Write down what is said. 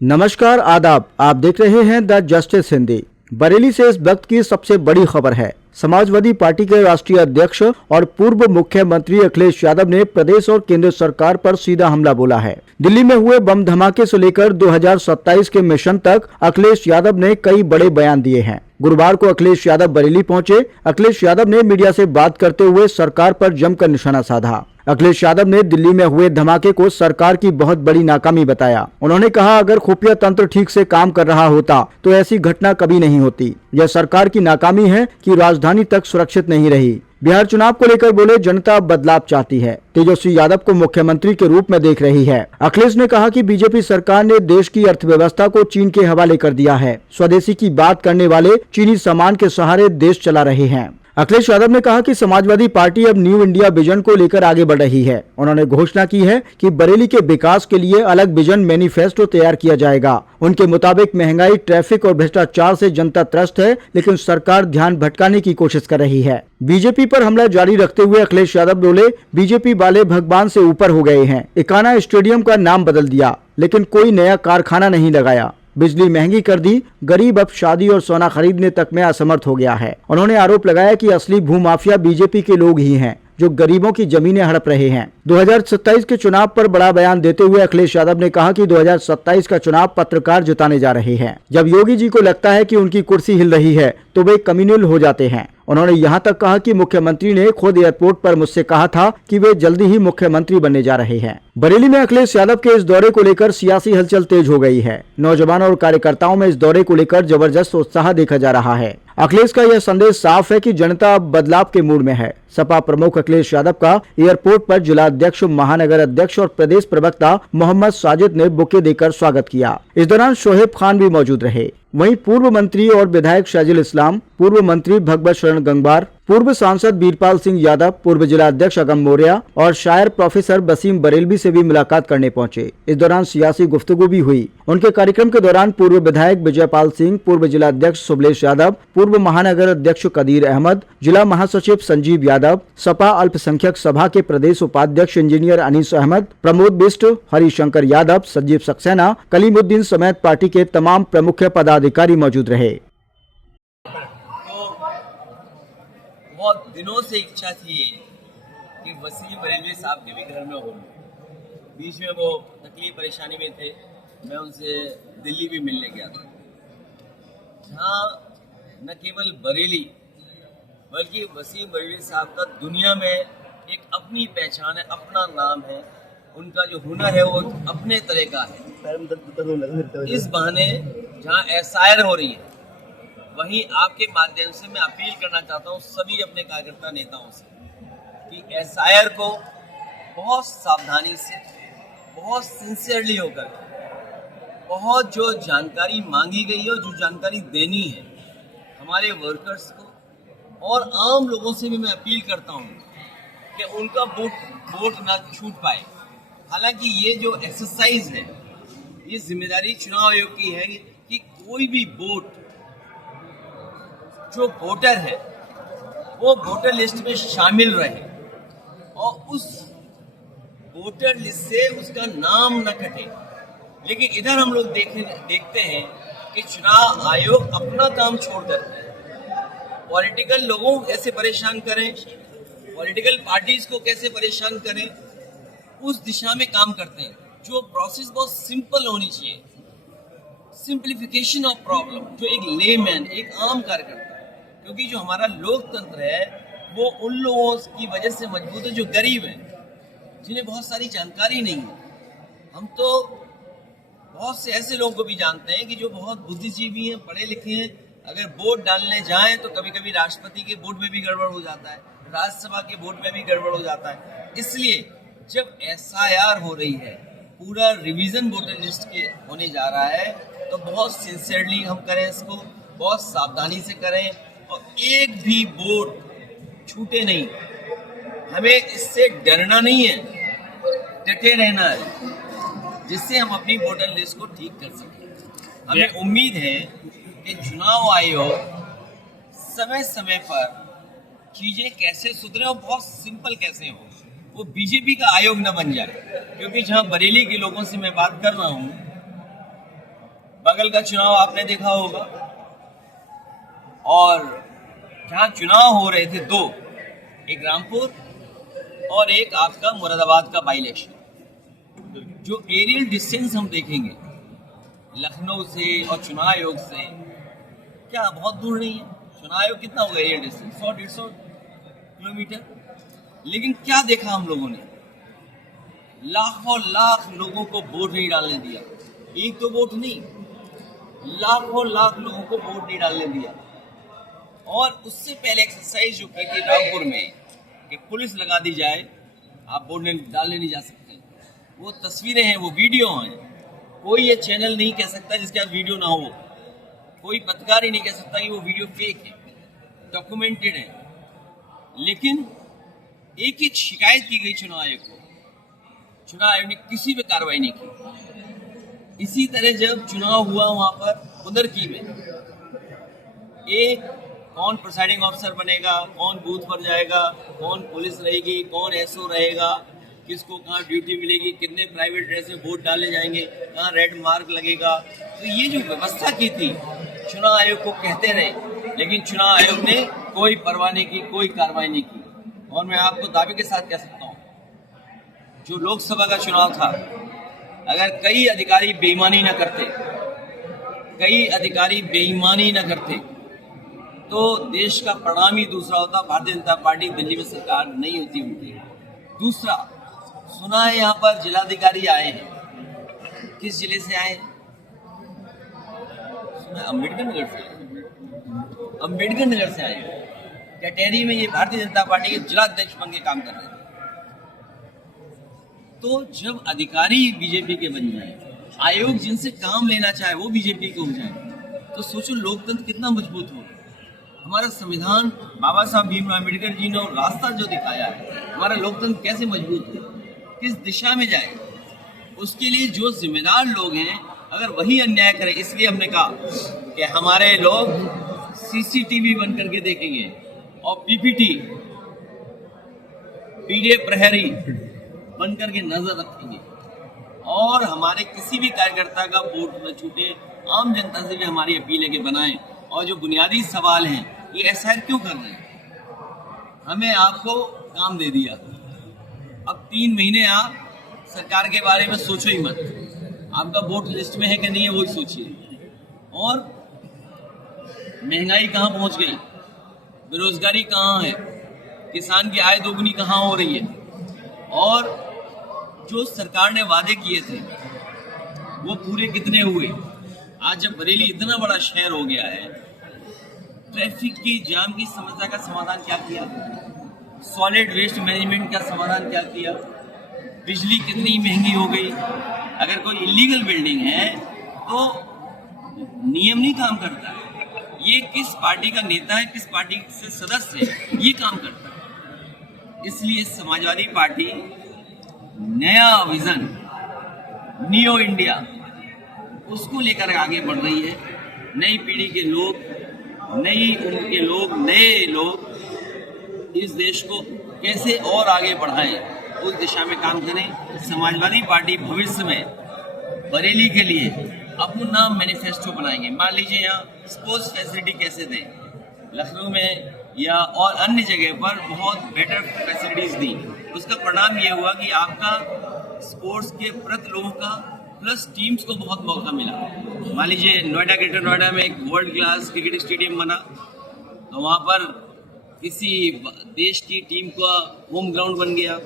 नमस्कार, आदाब। आप देख रहे हैं द जस्टिस हिंदी। बरेली से इस वक्त की सबसे बड़ी खबर है। समाजवादी पार्टी के राष्ट्रीय अध्यक्ष और पूर्व मुख्यमंत्री अखिलेश यादव ने प्रदेश और केंद्र सरकार पर सीधा हमला बोला है। दिल्ली में हुए बम धमाके से लेकर 2027 के मिशन तक अखिलेश यादव ने कई बड़े बयान दिए हैं। गुरुवार को अखिलेश यादव बरेली पहुंचे। अखिलेश यादव ने मीडिया से बात करते हुए सरकार पर जमकर निशाना साधा। अखिलेश यादव ने दिल्ली में हुए धमाके को सरकार की बहुत बड़ी नाकामी बताया। उन्होंने कहा, अगर खुफिया तंत्र ठीक से काम कर रहा होता तो ऐसी घटना कभी नहीं होती। यह सरकार की नाकामी है कि राजधानी तक सुरक्षित नहीं रही। बिहार चुनाव को लेकर बोले, जनता बदलाव चाहती है, तेजस्वी यादव को मुख्यमंत्री के रूप में देख रही है। अखिलेश ने कहा कि बीजेपी सरकार ने देश की अर्थव्यवस्था को चीन के हवाले कर दिया है। स्वदेशी की बात करने वाले चीनी सामान के सहारे देश चला रहे हैं। अखिलेश यादव ने कहा कि समाजवादी पार्टी अब न्यू इंडिया विजन को लेकर आगे बढ़ रही है। उन्होंने घोषणा की है कि बरेली के विकास के लिए अलग विजन मैनिफेस्टो तैयार किया जाएगा। उनके मुताबिक महंगाई, ट्रैफिक और भ्रष्टाचार से जनता त्रस्त है, लेकिन सरकार ध्यान भटकाने की कोशिश कर रही है। बीजेपी पर हमला जारी रखते हुए अखिलेश यादव बोले, बीजेपी वाले भगवान से ऊपर हो गए हैं। इकाना स्टेडियम का नाम बदल दिया, लेकिन कोई नया कारखाना नहीं लगाया। बिजली महंगी कर दी, गरीब अब शादी और सोना खरीदने तक में असमर्थ हो गया है। उन्होंने आरोप लगाया कि असली भूमाफिया बीजेपी के लोग ही हैं, जो गरीबों की जमीनें हड़प रहे हैं। 2027 के चुनाव पर बड़ा बयान देते हुए अखिलेश यादव ने कहा कि 2027 का चुनाव पत्रकार जिताने जा रहे हैं। जब योगी जी को लगता है कि उनकी कुर्सी हिल रही है तो वे कम्युनल हो जाते हैं। उन्होंने यहां तक कहा कि मुख्यमंत्री ने खुद एयरपोर्ट पर मुझसे कहा था कि वे जल्दी ही मुख्यमंत्री बनने जा रहे हैं। बरेली में अखिलेश यादव के इस दौरे को लेकर सियासी हलचल तेज हो गई है। नौजवानों और कार्यकर्ताओं में इस दौरे को लेकर जबरदस्त उत्साह देखा जा रहा है। अखिलेश का यह संदेश साफ है कि जनता अब बदलाव के मूड में है। सपा प्रमुख अखिलेश यादव का एयरपोर्ट पर जिला अध्यक्ष, महानगर अध्यक्ष और प्रदेश प्रवक्ता मोहम्मद साजिद ने बुके देकर स्वागत किया। इस दौरान शोहेब खान भी मौजूद रहे। वहीं पूर्व मंत्री और विधायक शाजिल इस्लाम, पूर्व मंत्री भगवत शरण गंगवार, पूर्व सांसद वीरपाल सिंह यादव, पूर्व जिला अध्यक्ष अगम मौर्य और शायर प्रोफेसर बसीम बरेलवी से भी मुलाकात करने पहुंचे। इस दौरान सियासी गुफ्तगू भी हुई। उनके कार्यक्रम के दौरान पूर्व विधायक विजयपाल सिंह, पूर्व जिला अध्यक्ष सुबलेश यादव, पूर्व महानगर अध्यक्ष कदीर अहमद, जिला महासचिव संजीव यादव, सपा अल्पसंख्यक सभा के प्रदेश उपाध्यक्ष इंजीनियर अनीस अहमद, प्रमोद बिष्ट, हरिशंकर यादव, संजीव सक्सेना, कलीमुद्दीन समेत पार्टी के तमाम प्रमुख पदाधिकारी मौजूद रहे। बहुत दिनों से इच्छा थी कि वसीम बरेलवी साहब के भी घर में हो। बीच में वो तकलीफ परेशानी में थे, मैं उनसे दिल्ली भी मिलने गया था, जहाँ न केवल बरेली बल्कि वसीम बरेलवी साहब का दुनिया में एक अपनी पहचान है, अपना नाम है। उनका जो हुनर है वो अपने तरह का है। इस बहाने जहाँ एसआईआर हो रही है, वहीं आपके माध्यम से मैं अपील करना चाहता हूँ सभी अपने कार्यकर्ता नेताओं से कि एसआईआर को बहुत सावधानी से, बहुत सिंसियरली होकर, बहुत जो जानकारी मांगी गई है और जो जानकारी देनी है हमारे वर्कर्स को और आम लोगों से भी मैं अपील करता हूँ कि उनका वोट ना छूट पाए। हालांकि ये जो एक्सरसाइज है, ये जिम्मेदारी चुनाव आयोग की है कि कोई भी वोट जो वोटर है वो वोटर लिस्ट में शामिल रहे और उस वोटर लिस्ट से उसका नाम न कटे। लेकिन इधर हम लोग देखते हैं कि चुनाव आयोग अपना काम छोड़कर पॉलिटिकल लोगों को कैसे परेशान करें, पॉलिटिकल पार्टीज को कैसे परेशान करें, उस दिशा में काम करते हैं। जो प्रोसेस बहुत सिंपल होनी चाहिए, सिंप्लीफिकेशन ऑफ प्रॉब्लम, जो एक लेमैन, एक आम कार्यकर्ता, क्योंकि जो हमारा लोकतंत्र है वो उन लोगों की वजह से मजबूत है जो गरीब हैं, जिन्हें बहुत सारी जानकारी नहीं है। हम तो बहुत से ऐसे लोगों को भी जानते हैं कि जो बहुत बुद्धिजीवी हैं, पढ़े लिखे हैं, अगर वोट डालने जाएं तो कभी कभी राष्ट्रपति के वोट में भी गड़बड़ हो जाता है, राज्यसभा के वोट में भी गड़बड़ हो जाता है। इसलिए जब एसआईआर हो रही है, पूरा रिवीजन वोटर लिस्ट के होने जा रहा है, तो बहुत सिंसियरली हम करें, इसको बहुत सावधानी से करें और एक भी वोट छूटे नहीं। हमें इससे डरना नहीं है, डटे रहना है, जिससे हम अपनी वोटर लिस्ट को ठीक कर सकें। हमें उम्मीद है कि चुनाव आयोग समय समय पर चीजें कैसे सुधरे और बहुत सिंपल कैसे हो, वो बीजेपी का आयोग न बन जाए। क्योंकि जहां बरेली के लोगों से मैं बात कर रहा हूं, बगल का चुनाव आपने देखा होगा, और जहाँ चुनाव हो रहे थे दो, एक रामपुर और एक आपका मुरादाबाद का बाई इलेक्शन, जो एरियल डिस्टेंस हम देखेंगे लखनऊ से और चुनाव आयोग से, क्या बहुत दूर नहीं है। चुनाव आयोग कितना होगा एरियल डिस्टेंस, 100-150 किलोमीटर। लेकिन क्या देखा हम लोगों ने, लाखों लाख लोगों को वोट नहीं डालने दिया। एक तो वोट नहीं, लाखों लाख लोगों को वोट नहीं डालने दिया। और उससे पहले एक्सरसाइज जो की थी रामपुर में कि पुलिस लगा दी जाए, आप वोट डालने नहीं जा सकते, वो तस्वीरें हैं, वो वीडियो हैं। कोई ये चैनल नहीं कह सकता जिसके पास वीडियो ना हो, कोई पत्रकार ही नहीं कह सकता कि वो वीडियो फेक है, डॉक्यूमेंटेड है। लेकिन एक एक शिकायत की गई चुनाव आयोग को, चुनाव आयोग ने किसी पे कार्रवाई नहीं की। इसी तरह जब चुनाव हुआ वहां पर उदरकी में, एक कौन प्रिसाइडिंग ऑफिसर बनेगा, कौन बूथ पर जाएगा, कौन पुलिस रहेगी, कौन एसओ रहेगा, किसको कहाँ ड्यूटी मिलेगी, कितने प्राइवेट ड्रेस में वोट डाले जाएंगे, कहाँ रेड मार्क लगेगा। तो ये जो व्यवस्था की थी चुनाव आयोग को कहते रहे, लेकिन चुनाव आयोग ने कोई परवाह नहीं की, कोई कार्रवाई नहीं की। और मैं आपको दावे के साथ कह सकता हूँ, जो लोकसभा का चुनाव था, अगर कई अधिकारी बेईमानी न करते, तो देश का परिणाम ही दूसरा होता। भारतीय जनता पार्टी दिल्ली में सरकार नहीं होती उनकी। दूसरा, सुना है यहाँ पर जिलाधिकारी आए हैं, किस जिले से आए हैं? सुना अम्बेडकर नगर से आए हैं। कटहरी में ये भारतीय जनता पार्टी के जिलाध्यक्ष बन के काम कर रहे थे। तो जब अधिकारी बीजेपी के बन जाए, आयोग जिनसे काम लेना चाहे वो बीजेपी के हो जाए, तो सोचो लोकतंत्र कितना मजबूत हो। हमारा संविधान बाबा साहब भीमराव अम्बेडकर जी ने रास्ता जो दिखाया है, हमारा लोकतंत्र कैसे मजबूत है, किस दिशा में जाए, उसके लिए जो जिम्मेदार लोग हैं अगर वही अन्याय करें। इसलिए हमने कहा कि हमारे लोग सीसीटीवी बन करके देखेंगे और पीपीटी, पीडीएफ प्रहरी बन करके नजर रखेंगे, और हमारे किसी भी कार्यकर्ता का वोट न छूटे। आम जनता से भी हमारी अपील है कि बनाएं। और जो बुनियादी सवाल हैं, ये एसआईआर क्यों कर रहे हैं? हमें आपको काम दे दिया, अब 3 महीने आप सरकार के बारे में सोचो ही मत। आपका वोट लिस्ट में है कि नहीं है वो ही सोचिए। और महंगाई कहाँ पहुँच गई, बेरोजगारी कहाँ है, किसान की आय दोगुनी कहाँ हो रही है, और जो सरकार ने वादे किए थे वो पूरे कितने हुए। आज जब बरेली इतना बड़ा शहर हो गया है, ट्रैफिक की जाम की समस्या का समाधान क्या किया, सॉलिड वेस्ट मैनेजमेंट का समाधान क्या किया, बिजली कितनी महंगी हो गई। अगर कोई इलीगल बिल्डिंग है तो नियम नहीं काम करता, ये किस पार्टी का नेता है, किस पार्टी से सदस्य है, ये काम करता है। इसलिए समाजवादी पार्टी नया विजन, न्यू इंडिया, उसको लेकर आगे बढ़ रही है। नई पीढ़ी के लोग, नई उम्र के लोग, नए लोग इस देश को कैसे और आगे बढ़ाएं, उस दिशा में काम करें। समाजवादी पार्टी भविष्य में बरेली के लिए अपना मैनिफेस्टो बनाएंगे। मान लीजिए यहाँ स्पोर्ट्स फैसिलिटी कैसे दें, लखनऊ में या और अन्य जगह पर बहुत बेटर फैसिलिटीज दी, उसका परिणाम ये हुआ कि आपका स्पोर्ट्स के प्रति लोगों का प्लस टीम्स को बहुत मौका मिला। मान लीजिए नोएडा, ग्रेटर नोएडा में एक वर्ल्ड क्लास क्रिकेट स्टेडियम बना, तो वहाँ पर किसी देश की टीम का होम ग्राउंड बन गया।